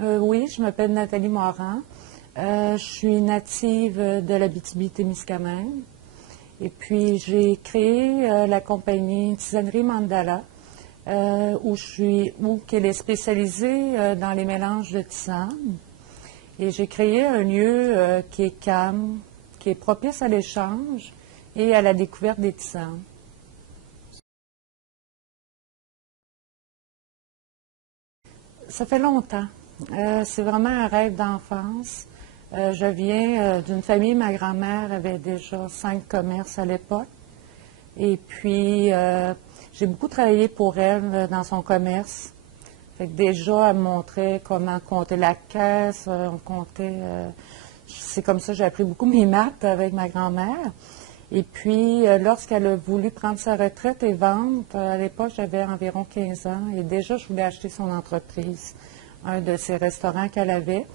Oui, je m'appelle Nathalie Morin. Je suis native de l'Abitibi-Témiscamingue. Et puis, j'ai créé la compagnie Tisanerie Mandala, qu'elle est spécialisée dans les mélanges de tisanes. Et j'ai créé un lieu qui est calme, qui est propice à l'échange et à la découverte des tisanes. Ça fait longtemps. C'est vraiment un rêve d'enfance. Je viens d'une famille, ma grand-mère avait déjà 5 commerces à l'époque. Et puis, j'ai beaucoup travaillé pour elle dans son commerce. Fait que déjà, elle me montrait comment compter la caisse, on comptait. C'est comme ça que j'ai appris beaucoup mes maths avec ma grand-mère. Et puis, lorsqu'elle a voulu prendre sa retraite et vendre, à l'époque, j'avais environ 15 ans, et déjà, je voulais acheter son entreprise, un de ses restaurants qu'elle avait.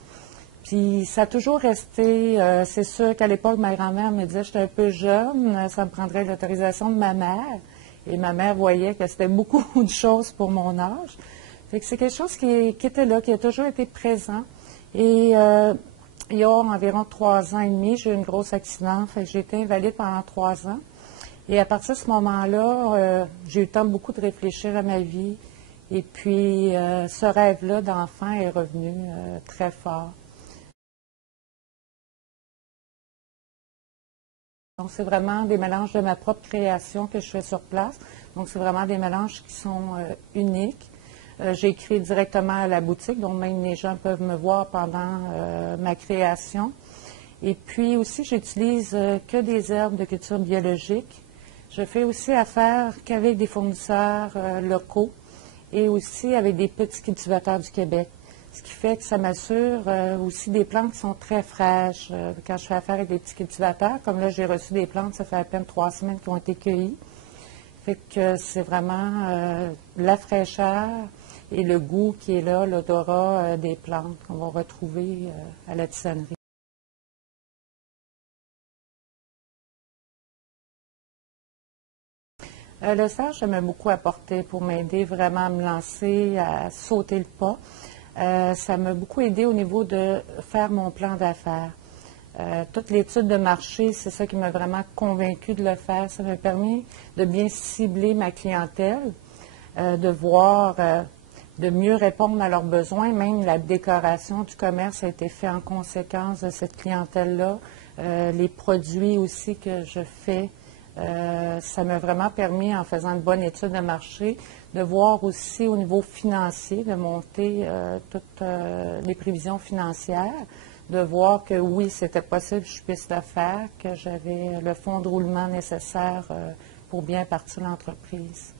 Puis, ça a toujours resté, c'est sûr qu'à l'époque, ma grand-mère me disait, j'étais un peu jeune, ça me prendrait l'autorisation de ma mère. Et ma mère voyait que c'était beaucoup de choses pour mon âge. Fait que c'est quelque chose qui était là, qui a toujours été présent. Et il y a environ 3 ans et demi, j'ai eu un gros accident. Fait que j'ai été invalide pendant 3 ans. Et à partir de ce moment-là, j'ai eu le temps beaucoup de réfléchir à ma vie. Et puis, ce rêve-là d'enfant est revenu très fort. Donc, c'est vraiment des mélanges de ma propre création que je fais sur place. Donc, c'est vraiment des mélanges qui sont uniques. J'ai écrit directement à la boutique, donc même les gens peuvent me voir pendant ma création. Et puis aussi, j'utilise que des herbes de culture biologique. Je fais aussi affaire qu'avec des fournisseurs locaux et aussi avec des petits cultivateurs du Québec. Ce qui fait que ça m'assure aussi des plantes qui sont très fraîches. Quand je fais affaire avec des petits cultivateurs, comme là, j'ai reçu des plantes, ça fait à peine 3 semaines qui ont été cueillies. Fait que c'est vraiment la fraîcheur et le goût qui est là, l'odorat des plantes qu'on va retrouver à la tisanerie. Le sage, ça m'a beaucoup apporté pour m'aider vraiment à me lancer, à sauter le pas. Ça m'a beaucoup aidé au niveau de faire mon plan d'affaires. Toute l'étude de marché, c'est ça qui m'a vraiment convaincue de le faire. Ça m'a permis de bien cibler ma clientèle, de voir, de mieux répondre à leurs besoins. Même la décoration du commerce a été faite en conséquence de cette clientèle-là. Les produits aussi que je fais, ça m'a vraiment permis, en faisant une bonne étude de marché, de voir aussi au niveau financier, de monter toutes les prévisions financières, de voir que oui, c'était possible que je puisse le faire, que j'avais le fonds de roulement nécessaire pour bien partir l'entreprise.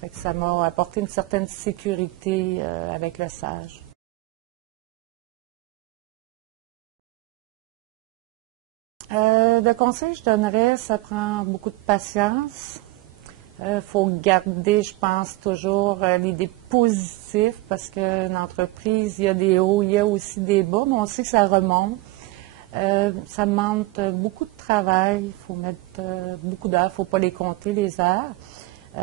Fait que ça m'a apporté une certaine sécurité avec le sage. De conseils, je donnerais, ça prend beaucoup de patience. Il faut garder, je pense, toujours l'idée positive parce qu'une entreprise, il y a des hauts, il y a aussi des bas, mais on sait que ça remonte. Ça demande beaucoup de travail, il faut mettre beaucoup d'heures, il ne faut pas les compter, les heures.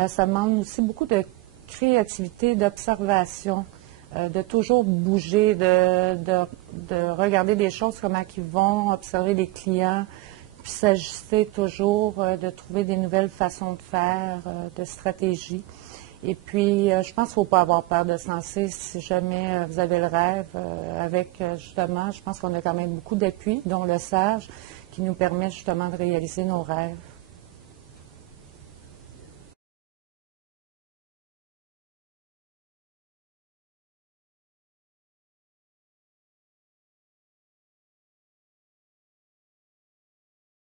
Ça demande aussi beaucoup de créativité, d'observation, de toujours bouger, de regarder les choses, comment ils vont, observer les clients, puis s'ajuster toujours, de trouver des nouvelles façons de faire, de stratégies. Et puis, je pense qu'il ne faut pas avoir peur de se lancer si jamais vous avez le rêve. Justement, je pense qu'on a quand même beaucoup d'appui, dont le sage, qui nous permet justement de réaliser nos rêves.